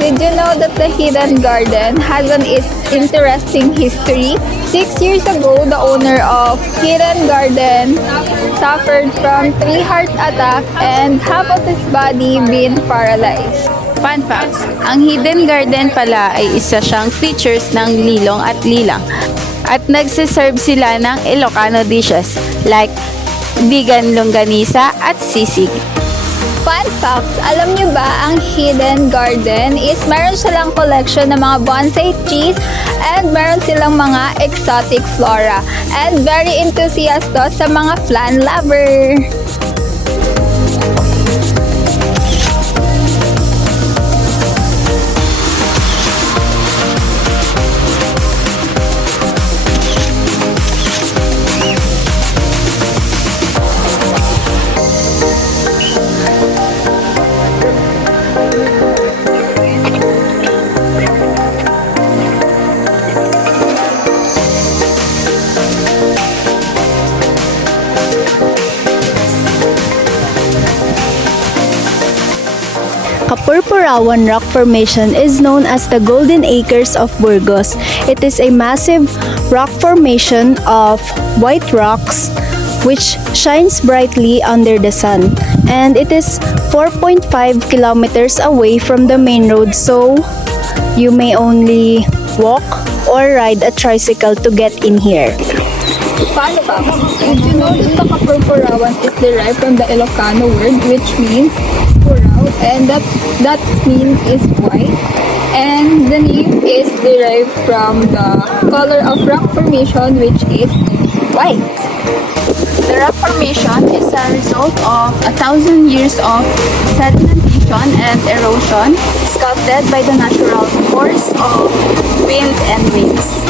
did you know that the Hidden Garden has an interesting history? 6 years ago, the owner of Hidden Garden suffered from 3 heart attack and half of his body been paralyzed. Fun facts, ang Hidden Garden pala ay isa siyang features ng Lilong at Lilang. At nagsiserve sila ng Ilocano dishes like vegan longganisa at sisig. Fun facts, alam nyo ba ang Hidden Garden is meron silang collection ng mga bonsai trees and meron silang mga exotic flora and very enthusiast to sa mga plant lover. Kapurpurawan Rock Formation is known as the Golden Acres of Burgos. It is a massive rock formation of white rocks which shines brightly under the sun. And it is 4.5 kilometers away from the main road, so you may only walk or ride a tricycle to get in here. Fun facts, did you know that the Kapurpurawan is derived from the Ilocano word which means puraw, and that means is white, and the name is derived from the color of rock formation which is white. The rock formation is a result of 1,000 years of sedimentation and erosion sculpted by the natural force of wind and waves.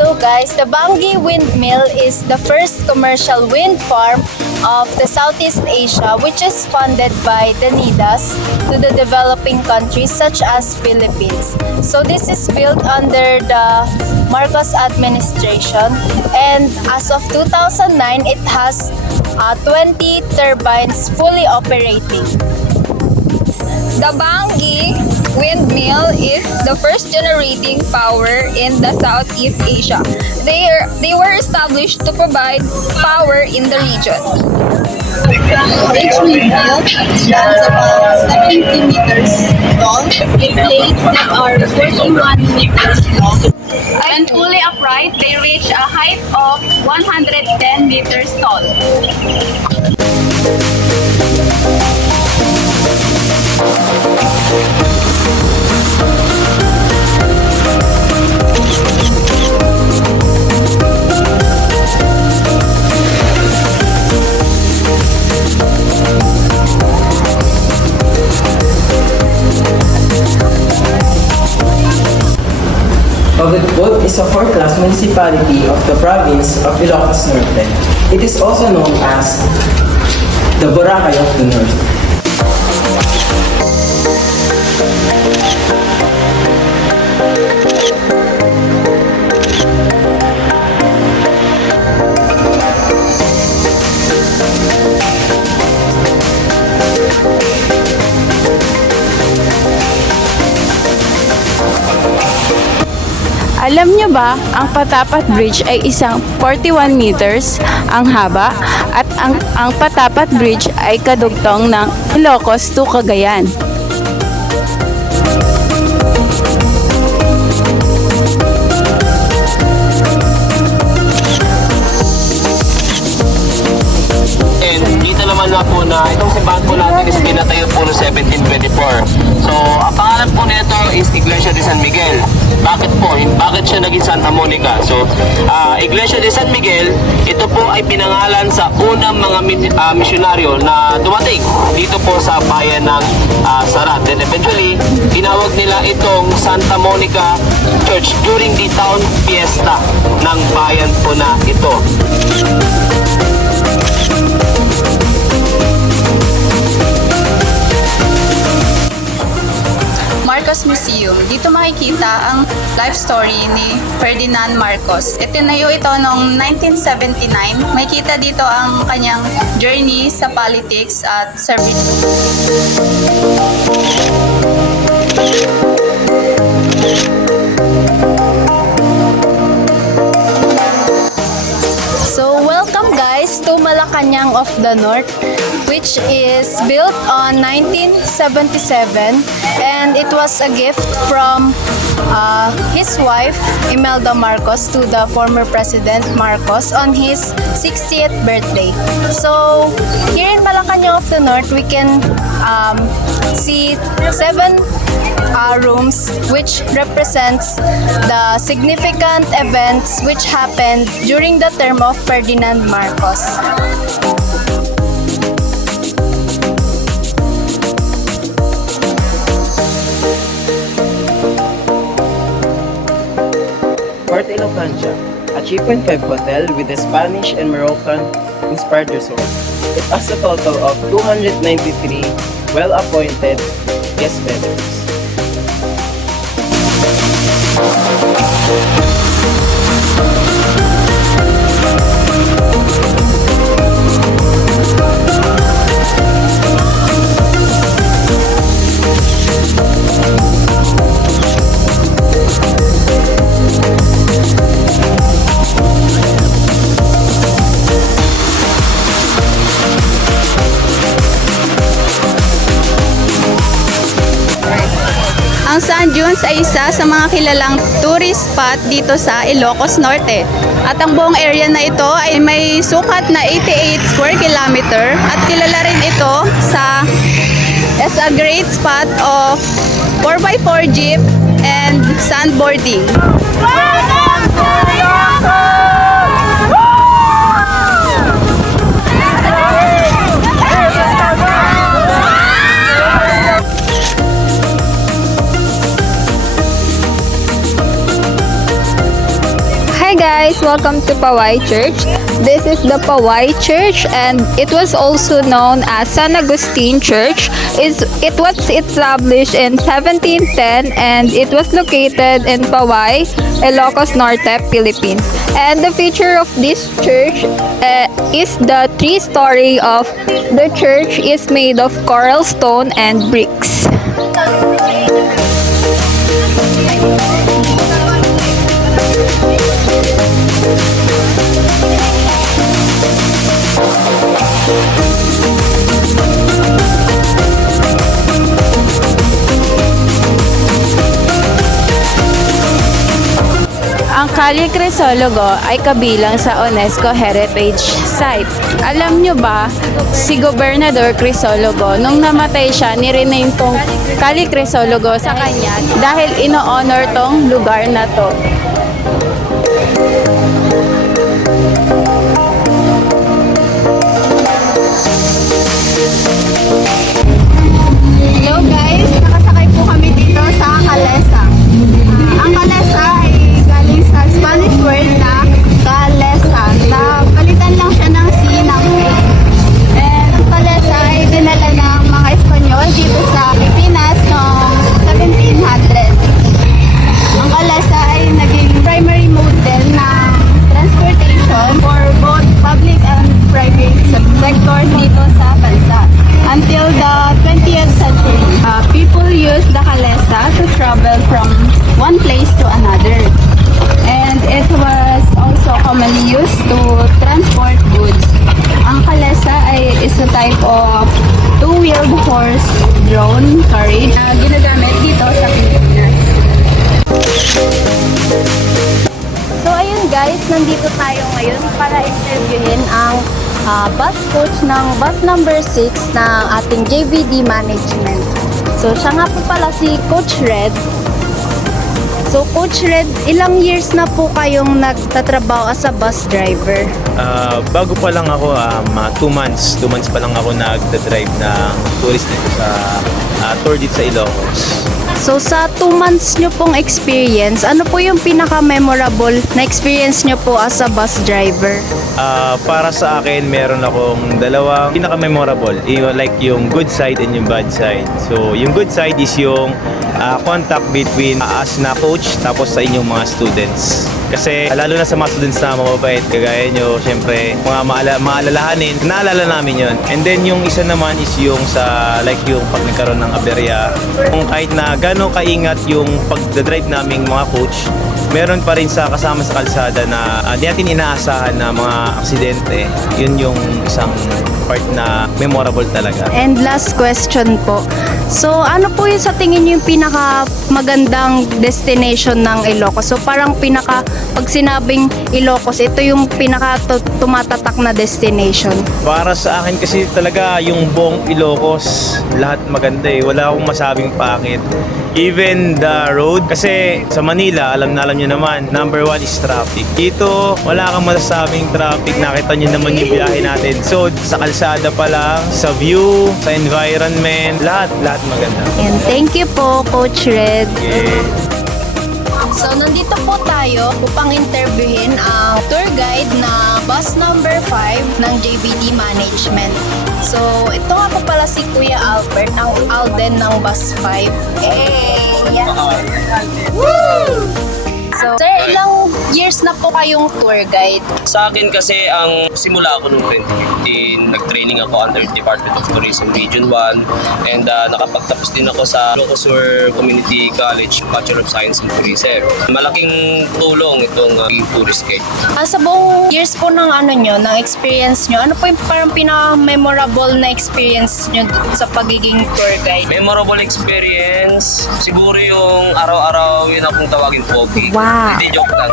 So guys, the Bangi Windmill is the first commercial wind farm of the Southeast Asia, which is funded by the NIDAS to the developing countries such as Philippines. So this is built under the Marcos administration, and as of 2009 it has 20 turbines fully operating. The Bangi windmill is the first generating power in the Southeast Asia. They were established to provide power in the region. Each windmill stands about 70 meters tall, with blades that are 41 meters long. When fully upright, they reach a height of 110 meters tall. Pagudpod is a 4th-class municipality of the province of Ilocos Norte. It is also known as the Boracay of the North. Alam nyo ba, ang Patapat Bridge ay isang 41 meters ang haba at ang Patapat Bridge ay kadugtong ng Ilocos to Cagayan. And dito naman naman na po na itong simbahan po natin is pinatayo po noong 1724. So, ang pangalan po nito is Iglesia de San Miguel. Bakit po? Bakit siya naging Santa Monica? So, Iglesia de San Miguel, ito po ay pinangalan sa unang mga misyonaryo na dumating dito po sa bayan ng Sarat. Then eventually, tinawag nila itong Santa Monica Church during the town fiesta ng bayan po na ito. Marcos Museum. Dito makikita ang life story ni Ferdinand Marcos. Itinayo ito noong 1979. Makikita dito ang kanyang journey sa politics at servitude. So, welcome guys to Malacanang of the North, which is built on 1977, and it was a gift from his wife Imelda Marcos to the former President Marcos on his 60th birthday. So, here in Malacanang of the North, we can see 7 rooms which represents the significant events which happened during the term of Ferdinand Marcos. Fort Elocancia, a 3.5 hotel with a Spanish and Moroccan inspired resort. It has a total of 293 well-appointed guest bedrooms. Ang Sand Dunes ay isa sa mga kilalang tourist spot dito sa Ilocos Norte. At ang buong area na ito ay may sukat na 88 square kilometer at kilala rin ito as a great spot of 4x4 jeep and sandboarding. Hi guys, welcome to Paway Church. This is the Paway Church and it was also known as San Agustin Church. It was established in 1710 and it was located in Paway, Ilocos Norte, Philippines. And the feature of this church is the 3-story of the church is made of coral stone and bricks. Ang Calle Crisologo ay kabilang sa UNESCO Heritage Site. Alam nyo ba, si Gobernador Crisologo, nung namatay siya, nirename tong Calle Crisologo sa kanya dahil ino-honor tong lugar na to. Hello guys, nakasakay po kami dito sa Calesa. Ang Calesa ay galing sa Spanish word na Calesa. Napalitan lang siya ng C ng A. And ang Calesa ay dinala ng mga Espanyol dito sa Pilipinas noong 1700. Ang Calesa ay naging primary mode din ng transportation for both public and private sectors dito sa bansa. Until the 20th century, people used the Calesa to travel from one place to another. And it was also commonly used to transport goods. Ang Calesa is a type of two-wheeled horse-drawn carriage na ginagamit dito sa Pilipinas. So ayun guys, nandito tayo ngayon para interviewin ang bus coach ng bus number 6 ng ating JVD management. So, siya nga po pala si Coach Red. So, Coach Red, ilang years na po kayong nagtatrabaho as a bus driver? Bago pa lang ako, 2 months. 2 months pa lang ako nagda-drive ng tourist dito sa tour dito sa Ilocos. So, sa 2 months nyo pong experience, ano po yung pinaka-memorable na experience nyo po as a bus driver? Para sa akin, meron akong dalawang pinaka-memorable. Like yung good side and yung bad side. So, yung good side is yung contact between us na coach tapos sa inyong mga students. Kasi lalo na sa mga students na mababait, kagaya nyo, syempre, mga maalalahanin, naalala namin yon. And then yung isa naman is yung sa, like yung pag nagkaroon ng aberya, kung kahit na gano'ng kaingat yung pagdadrive naming mga coach, meron pa rin sa kasama sa kalsada na di natin inaasahan na mga aksidente. Yun yung isang part na memorable talaga. And last question po. So, ano po yung sa tingin nyo yung pinaka magandang destination ng Ilocos? So, parang pag sinabing Ilocos, ito yung pinaka tumatatak na destination. Para sa akin kasi talaga yung buong Ilocos, lahat maganda eh. Wala akong masabing pakit. Even the road, kasi sa Manila, alam nyo naman, number 1 is traffic. Dito, wala kang masasabing traffic. Nakita nyo naman yung biyahe natin. So, sa kalsada pa lang, sa view, sa environment, lahat maganda. And thank you po, Coach Red. Yeah. So, nandito po tayo upang interviewin ang tour guide na bus number 5 ng JVD Management. So, ito nga po pala si Kuya Albert, ang Alden ng bus 5. Yeah. Woo! So, sir, ilang years na po kayong tour guide? Sa akin kasi, ang simula ako noong 2015, nag-training ako under Department of Tourism Region 1 and nakapagtapos din ako sa Ilocos Sur Community College Bachelor of Science in Tourism. Malaking tulong itong tourist guide. Sa buong years po ng ng experience nyo, ano po yung parang pinaka-memorable na experience nyo sa pagiging tour guide? Memorable experience, siguro yung araw-araw yun akong tawagin pogi. Wow. Hindi, joke lang.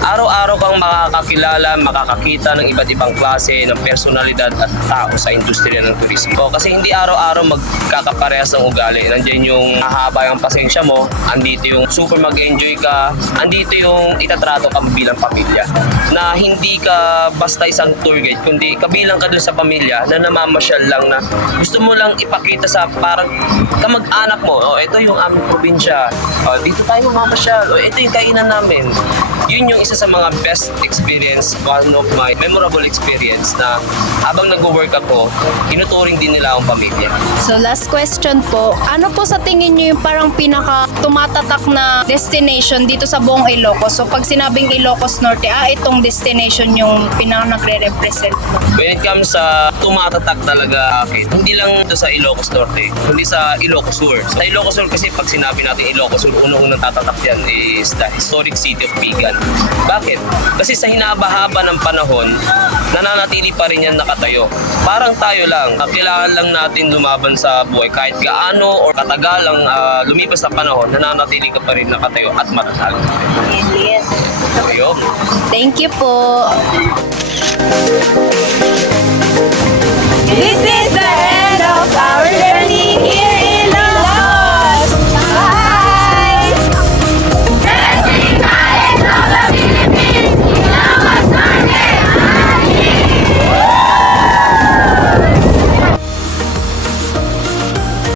Araw-araw kang makakakilala, makakakita ng iba't ibang klase ng personalidad at tao sa industriya ng turismo. Kasi hindi araw-araw magkakaparehas ng ugali. Nandiyan yung hahaba yung pasensya mo, andito yung super mag-enjoy ka, andito yung itatrato ka bilang pamilya. Na hindi ka basta isang tour guide, kundi kabilang ka dun sa pamilya na namamasyal lang na gusto mo lang ipakita sa parang kamag-anak mo, ito yung aming probinsya, dito tayo mamamasyal, ito yung kainan namin. Yun yung isa sa mga best experience, one of my memorable experience na habang nag-work ako, tinuturing din nila akong pamilya. So last question po, ano po sa tingin nyo yung parang pinaka tumatatak na destination dito sa buong Ilocos? So pag sinabing Ilocos Norte, itong destination yung pinaka nagre-represent mo. When it comes sa tumatatak talaga akin, hindi lang ito sa Ilocos Norte, kundi sa Ilocos Sur. Sa Ilocos Sur kasi pag sinabi natin Ilocos Sur, unang-unang tatatak yan is the historic city of Vigan. Bakit? Kasi sa hinaba-haba ng panahon, nananatili pa rin yan nakatayo. Parang tayo lang, kailangan lang natin lumaban sa buhay kahit gaano or katagal ang lumipas na panahon, nananatili ka pa rin nakatayo at matatag. Ayun. Thank you po. This is the